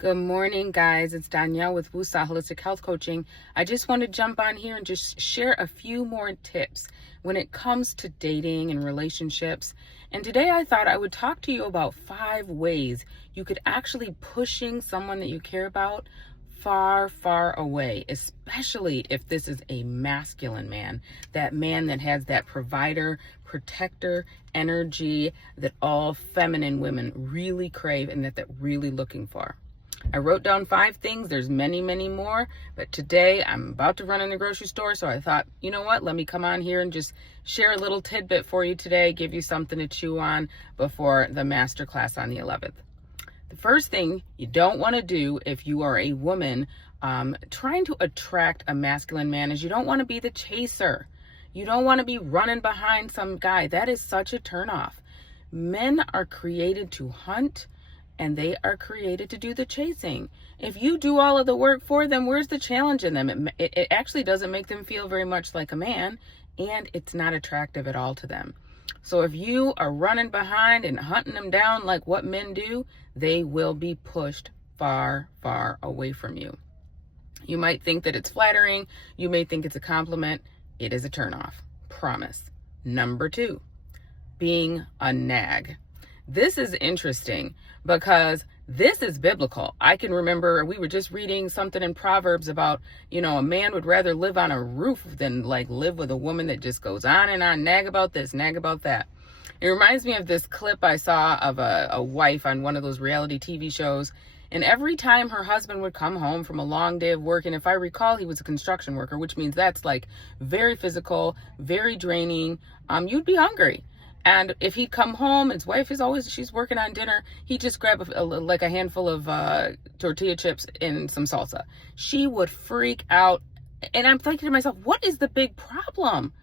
Good morning, guys. It's Danielle with Wusa Holistic Health Coaching. I just want to jump on here and just share a few more tips when it comes to dating and relationships. And today I thought I would talk to you about 5 ways you could actually pushing someone that you care about far, far away, especially if this is a masculine man, that man that has that provider, protector energy that all feminine women really crave and that they're really looking for. I wrote down 5 things. There's many, many more, but today I'm about to run in the grocery store, so I thought, you know what, let me come on here and just share a little tidbit for you today, give you something to chew on before the masterclass on the 11th. The first thing you don't want to do if you are a woman trying to attract a masculine man is you don't want to be the chaser. You don't want to be running behind some guy. That is such a turnoff. Men are created to hunt, and they are created to do the chasing. If you do all of the work for them, where's the challenge in them? It actually doesn't make them feel very much like a man, and it's not attractive at all to them. So if you are running behind and hunting them down like what men do, they will be pushed far, far away from you. You might think that it's flattering. You may think it's a compliment. It is a turnoff. Promise. Number 2, being a nag. This is interesting because this is biblical. I can remember we were just reading something in Proverbs about, a man would rather live on a roof than live with a woman that just goes on and on, nag about this, nag about that. It reminds me of this clip I saw of a wife on one of those reality TV shows. And every time her husband would come home from a long day of work, and if I recall, he was a construction worker, which means that's very physical, very draining. You'd be hungry. And if he'd come home, his wife she's working on dinner, he'd just grab a handful of tortilla chips and some salsa. She would freak out. And I'm thinking to myself, what is the big problem?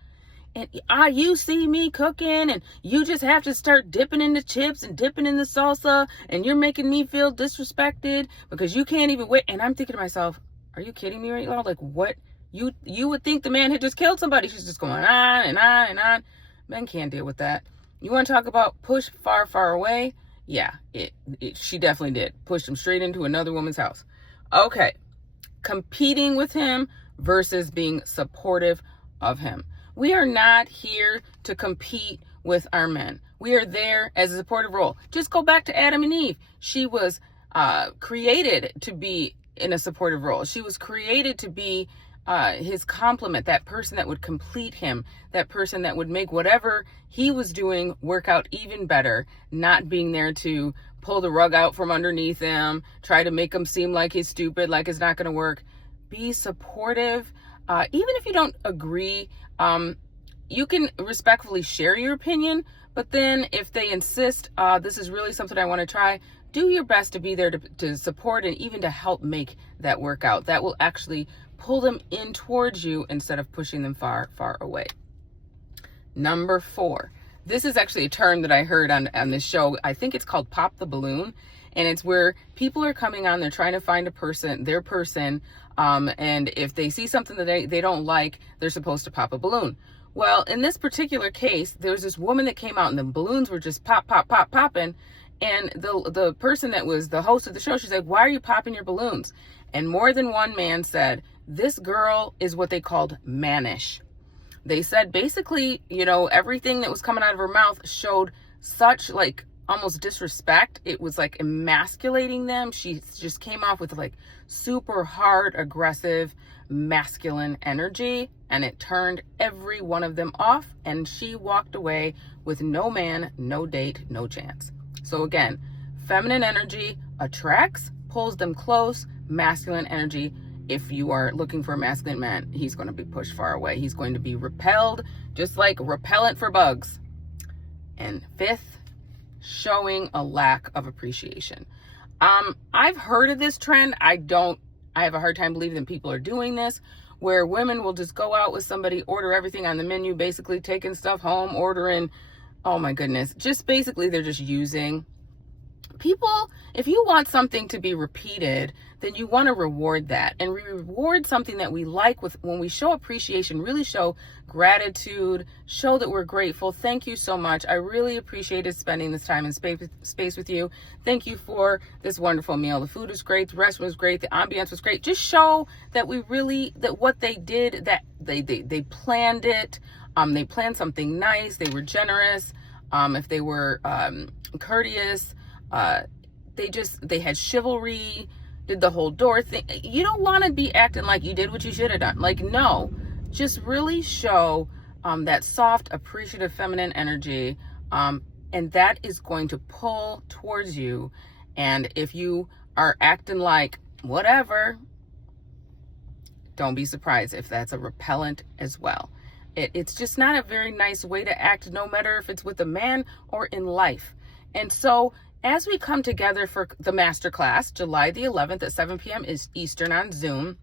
And you see me cooking and you just have to start dipping in the chips and dipping in the salsa, and you're making me feel disrespected because you can't even wait. And I'm thinking to myself, are you kidding me right now? What? You would think the man had just killed somebody. She's just going on and on and on. Men can't deal with that. You want to talk about push far, far away? Yeah, she definitely did. Pushed him straight into another woman's house. Okay, competing with him versus being supportive of him. We are not here to compete with our men. We are there as a supportive role. Just go back to Adam and Eve. She was created to be in a supportive role. She was created to be his complement, that person that would complete him, that person that would make whatever he was doing work out even better, not being there to pull the rug out from underneath him, try to make him seem like he's stupid, like it's not going to work. Be supportive. Even if you don't agree, you can respectfully share your opinion, but then if they insist, this is really something I want to try, do your best to be there to support and even to help make that work out. That will actually pull them in towards you instead of pushing them far, far away. Number 4. This is actually a term that I heard on this show. I think it's called pop the balloon. And it's where people are coming on, they're trying to find their person. And if they see something that they don't like, they're supposed to pop a balloon. Well, in this particular case, there was this woman that came out and the balloons were just pop, pop, pop, popping. And the person that was the host of the show, she's like, why are you popping your balloons? And more than one man said, this girl is what they called mannish. They said basically, everything that was coming out of her mouth showed such almost disrespect. It was emasculating them. She just came off with super hard, aggressive, masculine energy, and it turned every one of them off, and she walked away with no man, no date, no chance. So again, feminine energy attracts, pulls them close. Masculine energy, if you are looking for a masculine man, he's going to be pushed far away. He's going to be repelled, just like repellent for bugs. And 5th, showing a lack of appreciation. I've heard of this trend. I have a hard time believing that people are doing this, where women will just go out with somebody, order everything on the menu, basically taking stuff home, ordering, oh my goodness, just basically they're just using. People, if you want something to be repeated, then you want to reward that, and we reward something that we like with when we show appreciation, really show gratitude, show that we're grateful. Thank you so much. I really appreciated spending this time in space with you. Thank you for this wonderful meal. The food was great. The restaurant was great. The ambiance was great. Just show that that what they did, that they planned it. They planned something nice. They were generous. If they were courteous, they had chivalry, did the whole door thing. You don't want to be acting like you did what you should have done. Like, no, just really show that soft, appreciative, feminine energy, and that is going to pull towards you. And if you are acting like whatever, don't be surprised if that's a repellent as well. It's just not a very nice way to act, no matter if it's with a man or in life. And so as we come together for the masterclass, July the 11th at 7 p.m. is Eastern on Zoom,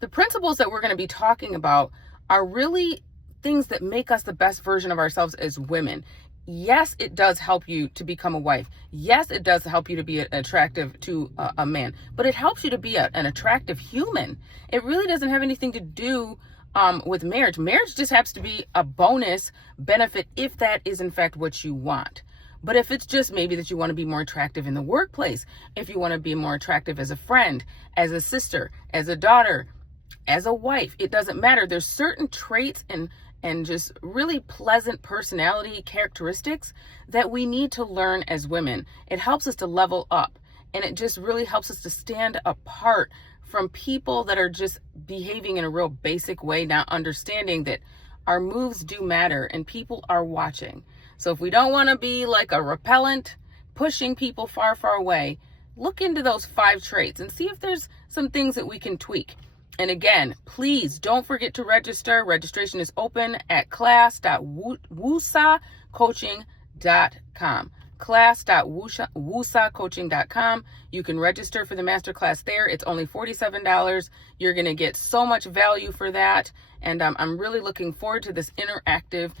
the principles that we're going to be talking about are really things that make us the best version of ourselves as women. Yes, it does help you to become a wife. Yes, it does help you to be attractive to a man, but it helps you to be an attractive human. It really doesn't have anything to do with marriage. Marriage just happens to be a bonus benefit if that is in fact what you want. But if it's just maybe that you want to be more attractive in the workplace, if you want to be more attractive as a friend, as a sister, as a daughter, as a wife, it doesn't matter. There's certain traits and just really pleasant personality characteristics that we need to learn as women. It helps us to level up, and it just really helps us to stand apart from people that are just behaving in a real basic way, not understanding that our moves do matter and people are watching. So if we don't want to be like a repellent, pushing people far, far away, look into those 5 traits and see if there's some things that we can tweak. And again, please don't forget to register. Registration is open at class.woosacoaching.com. class.woosacoaching.com. You can register for the masterclass there. It's only $47. You're going to get so much value for that. And I'm really looking forward to this interactive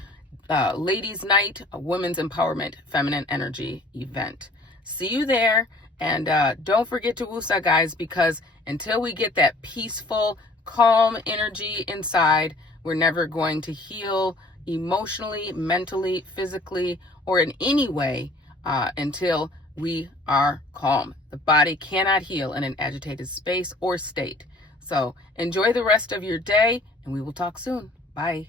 ladies' night, a women's empowerment, feminine energy event. See you there. And don't forget to woosa, guys, because until we get that peaceful, calm energy inside, we're never going to heal emotionally, mentally, physically, or in any way until we are calm. The body cannot heal in an agitated space or state. So enjoy the rest of your day, and we will talk soon. Bye.